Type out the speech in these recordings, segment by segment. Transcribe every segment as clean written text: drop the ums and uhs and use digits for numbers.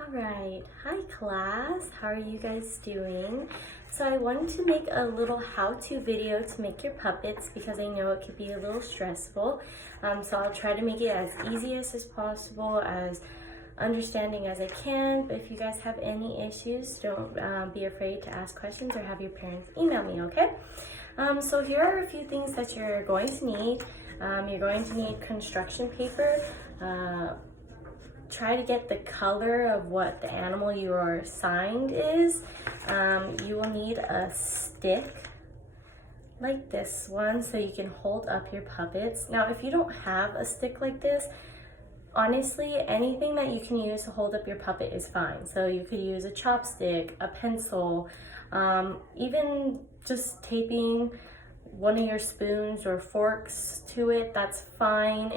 All right, hi class, how are you guys doing? So I wanted to make a little how-to video to make your puppets because I know it could be a little stressful. So I'll try to make it as easy as possible, as understanding as I can. But if you guys have any issues, don't be afraid to ask questions or have your parents email me, okay? So here are a few things that you're going to need. You're going to need construction paper. Try to get the color of what the animal you are assigned is. You will need a stick like this one so you can hold up your puppets. Now, if you don't have a stick like this, honestly, anything that you can use to hold up your puppet is fine. So you could use a chopstick, a pencil, even just taping one of your spoons or forks to it, that's fine.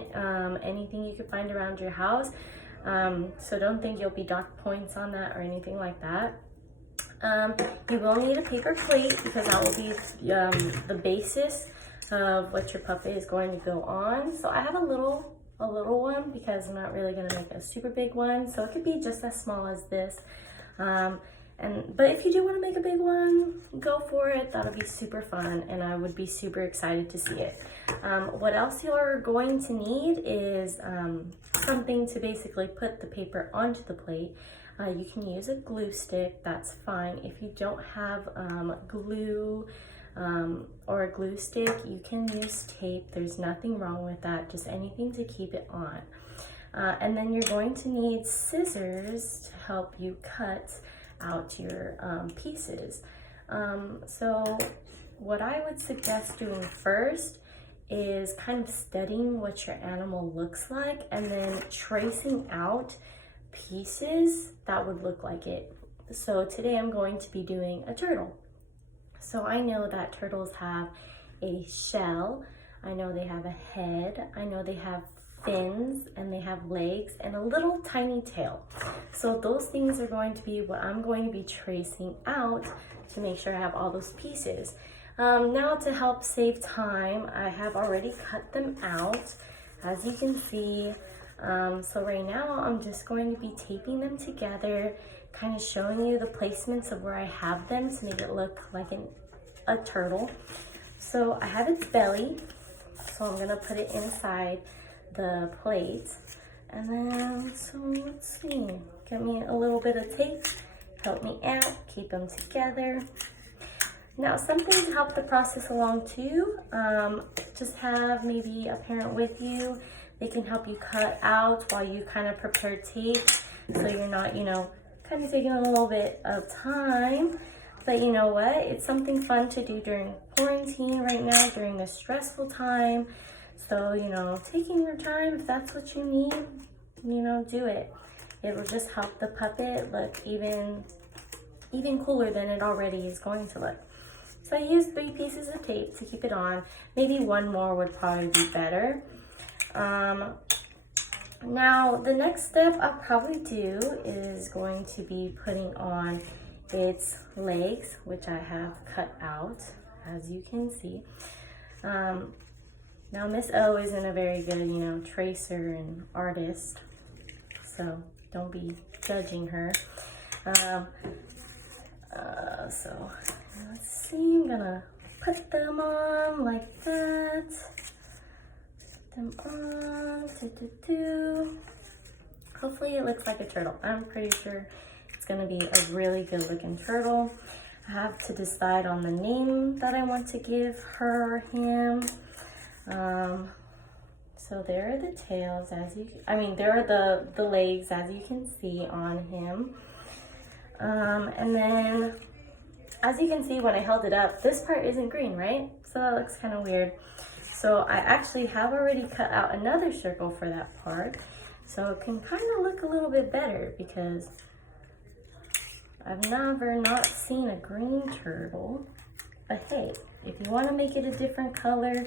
Anything you could find around your house. So don't think you'll be docked points on that or anything like that. You will need a paper plate because that will be the basis of what your puppet is going to go on. So I have a little one because I'm not really going to make a super big one. So it could be just as small as this. But if you do want to make a big one, go for it. That'll be super fun and I would be super excited to see it. What else you're going to need is something to basically put the paper onto the plate. You can use a glue stick, that's fine. If you don't have glue or a glue stick, you can use tape. There's nothing wrong with that, just anything to keep it on. And then you're going to need scissors to help you cut out your pieces. So what I would suggest doing first is kind of studying what your animal looks like and then tracing out pieces that would look like it. So today I'm going to be doing a turtle. So I know that turtles have a shell, I know they have a head, I know they have fins and they have legs and a little tiny tail. So those things are going to be what I'm going to be tracing out to make sure I have all those pieces. Now to help save time, I have already cut them out, as you can see. So right now I'm just going to be taping them together, kind of showing you the placements of where I have them to make it look like a turtle. So I have its belly, so I'm gonna put it inside the plate. And then, so let's see, get me a little bit of tape, help me out, keep them together. Now, something to help the process along too, just have maybe a parent with you. They can help you cut out while you kind of prepare tape, so you're not, kind of taking a little bit of time. But you know what? It's something fun to do during quarantine right now, during this stressful time. So, taking your time, if that's what you need, do it. It will just help the puppet look even cooler than it already is going to look. So I used 3 pieces of tape to keep it on. Maybe one more would probably be better. Now, the next step I'll probably do is going to be putting on its legs, which I have cut out, as you can see. Now, Miss O isn't a very good, tracer and artist, so don't be judging her. So let's see, I'm gonna put them on like that. Put them on, Hopefully it looks like a turtle. I'm pretty sure it's gonna be a really good looking turtle. I have to decide on the name that I want to give her or him. So there are the tails, there are the legs, as you can see on him. And then, as you can see when I held it up, this part isn't green, right? So that looks kind of weird. So I actually have already cut out another circle for that part. So it can kind of look a little bit better because I've never not seen a green turtle. But hey, if you want to make it a different color,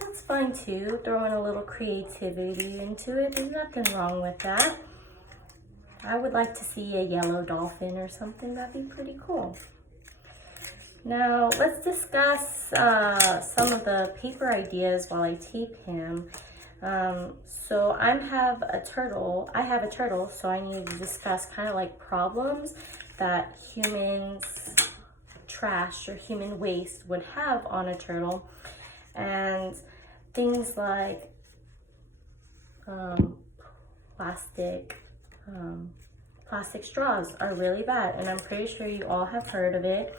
that's fine too. Throw in a little creativity into it. There's nothing wrong with that. I would like to see a yellow dolphin or something. That'd be pretty cool. Now, let's discuss some of the paper ideas while I tape him. So I have a turtle, so I need to discuss kind of like problems that humans trash or human waste would have on a turtle, and things like plastic straws are really bad, and I'm pretty sure you all have heard of it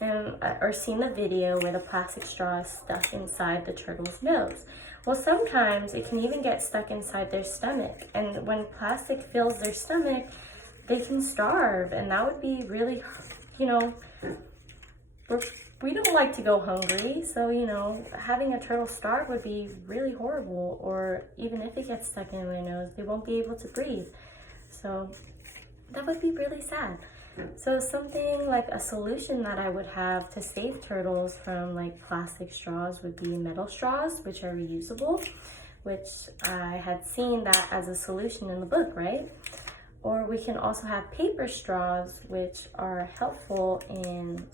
and or seen the video where the plastic straw is stuck inside the turtle's nose. Well, sometimes it can even get stuck inside their stomach, and when plastic fills their stomach, they can starve, and that would be really, you know, we don't like to go hungry, so, you know, having a turtle starve would be really horrible, or even if it gets stuck in their nose, they won't be able to breathe. So that would be really sad. So something like a solution that I would have to save turtles from like plastic straws would be metal straws, which are reusable, which I had seen that as a solution in the book, right? Or we can also have paper straws, which are helpful in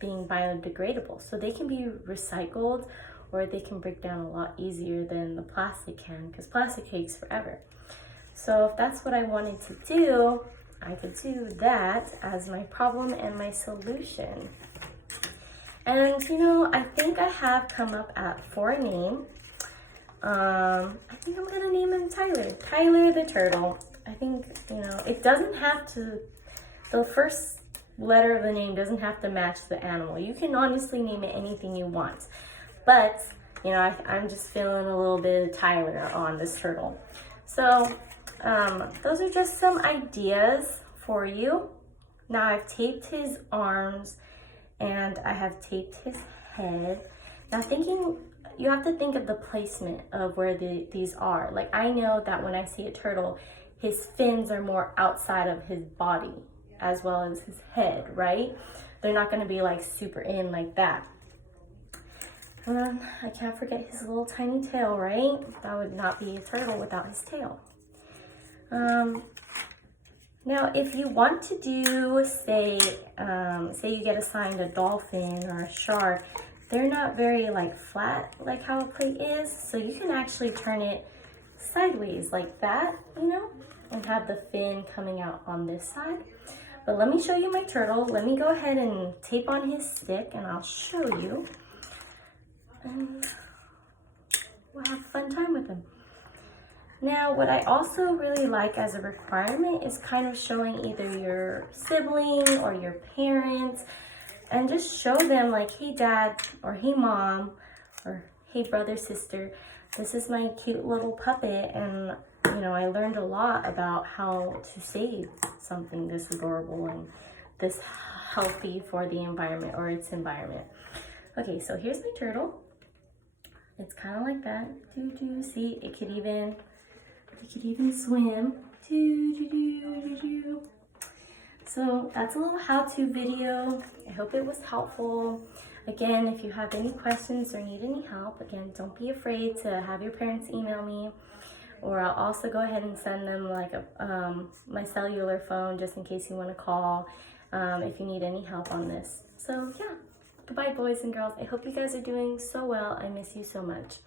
being biodegradable. So they can be recycled, or they can break down a lot easier than the plastic can, because plastic takes forever. So if that's what I wanted to do, I could do that as my problem and my solution. And you know, I think I have come up for a name. I think I'm gonna name him Tyler. Tyler the turtle. I think, you know, it doesn't have to, the first letter of the name doesn't have to match the animal. You can honestly name it anything you want. But, you know, I'm just feeling a little bit of Tyler on this turtle. So, those are just some ideas for you. Now I've taped his arms and I have taped his head. Now you have to think of the placement of where these are. Like, I know that when I see a turtle, his fins are more outside of his body as well as his head, right? They're not gonna be like super in like that. I can't forget his little tiny tail, right? That would not be a turtle without his tail. Now, if you want to do, say you get assigned a dolphin or a shark, they're not very like flat like how a plate is, so you can actually turn it sideways like that, you know, and have the fin coming out on this side. But let me show you my turtle. Let me go ahead and tape on his stick and I'll show you. And we'll have a fun time with him. Now, what I also really like as a requirement is kind of showing either your sibling or your parents, and just show them like, hey dad, or hey mom, or hey brother, sister, this is my cute little puppet, and you know, I learned a lot about how to save something this adorable and this healthy for the environment, or its environment. Okay, so here's my turtle. It's kind of like that. See, it could even swim. So that's a little how-to video. I hope it was helpful. Again, if you have any questions or need any help, again, don't be afraid to have your parents email me, or I'll also go ahead and send them like my cellular phone just in case you want to call if you need any help on this. So yeah, goodbye boys and girls. I hope you guys are doing so well. I miss you so much.